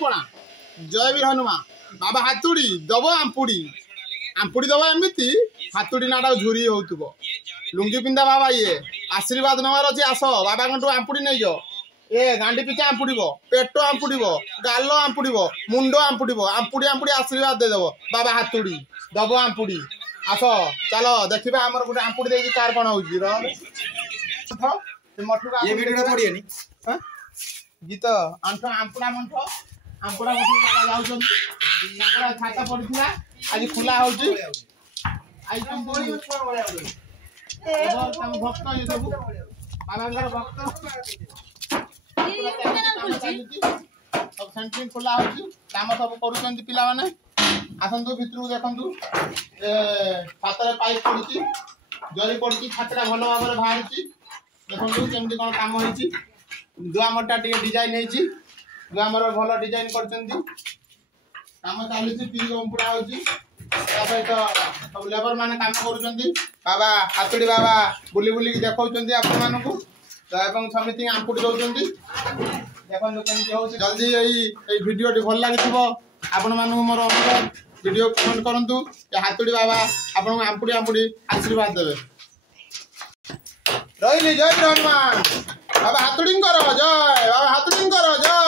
पणा जय वीर हनुमान बाबा हातुड़ी दब आंपुड़ी आंपुड़ी दब एमती हातुड़ी नाटा झुरी होतुब लुंगी पिंधा बाबा ये आशीर्वाद नवार अच्छे आस बाबा आंपुड़ी नहीं जाओ ए गांडी पिछा आंपुड़ पेट आंपुड़ गाल आंपुड़ मुंड आंपुड़ आंपुड़ी आंपुड़ी आशीर्वाद देदेव बाबा हातुड़ी दब आंपुड़ी आस चल देखा आमर गोटे आंपुड़ी दे कार कौन हो गीत आंठ आंपुड़ा मंठ आंपुड़ा मंठ छाता पड़ा आज खुला हो भक्त ये सब बाबा भक्त सब सेंटरिंग खुला हो काम सब कर पिला माने आसतु भितर देखु छातर पाइप पड़ी जरी पड़ी छातटा भल भाव बाहर देखो केमती कौन कम हो दुआमटा टे डिजाइन होती दुआमर भल डिजाइन कर कम चलती पी अंपुड़ा हो सहित सब लेबर मैंने कम कर बाबा हातुड़ी बाबा बुली बुलिक देखा आपण मानू समिति आंपुटी दौरान देखो कमी हो जल्दी यही भिडियो भल लगी आपण मानक मोर अनुरोध वीडियो कमेंट करूँ हातुड़ी बाबा आपन आंपुड़ी आंपुड़ी आशीर्वाद देवे रही जय हनुमान बाबा हातुड़ी जय बाबा हातुड़ी जय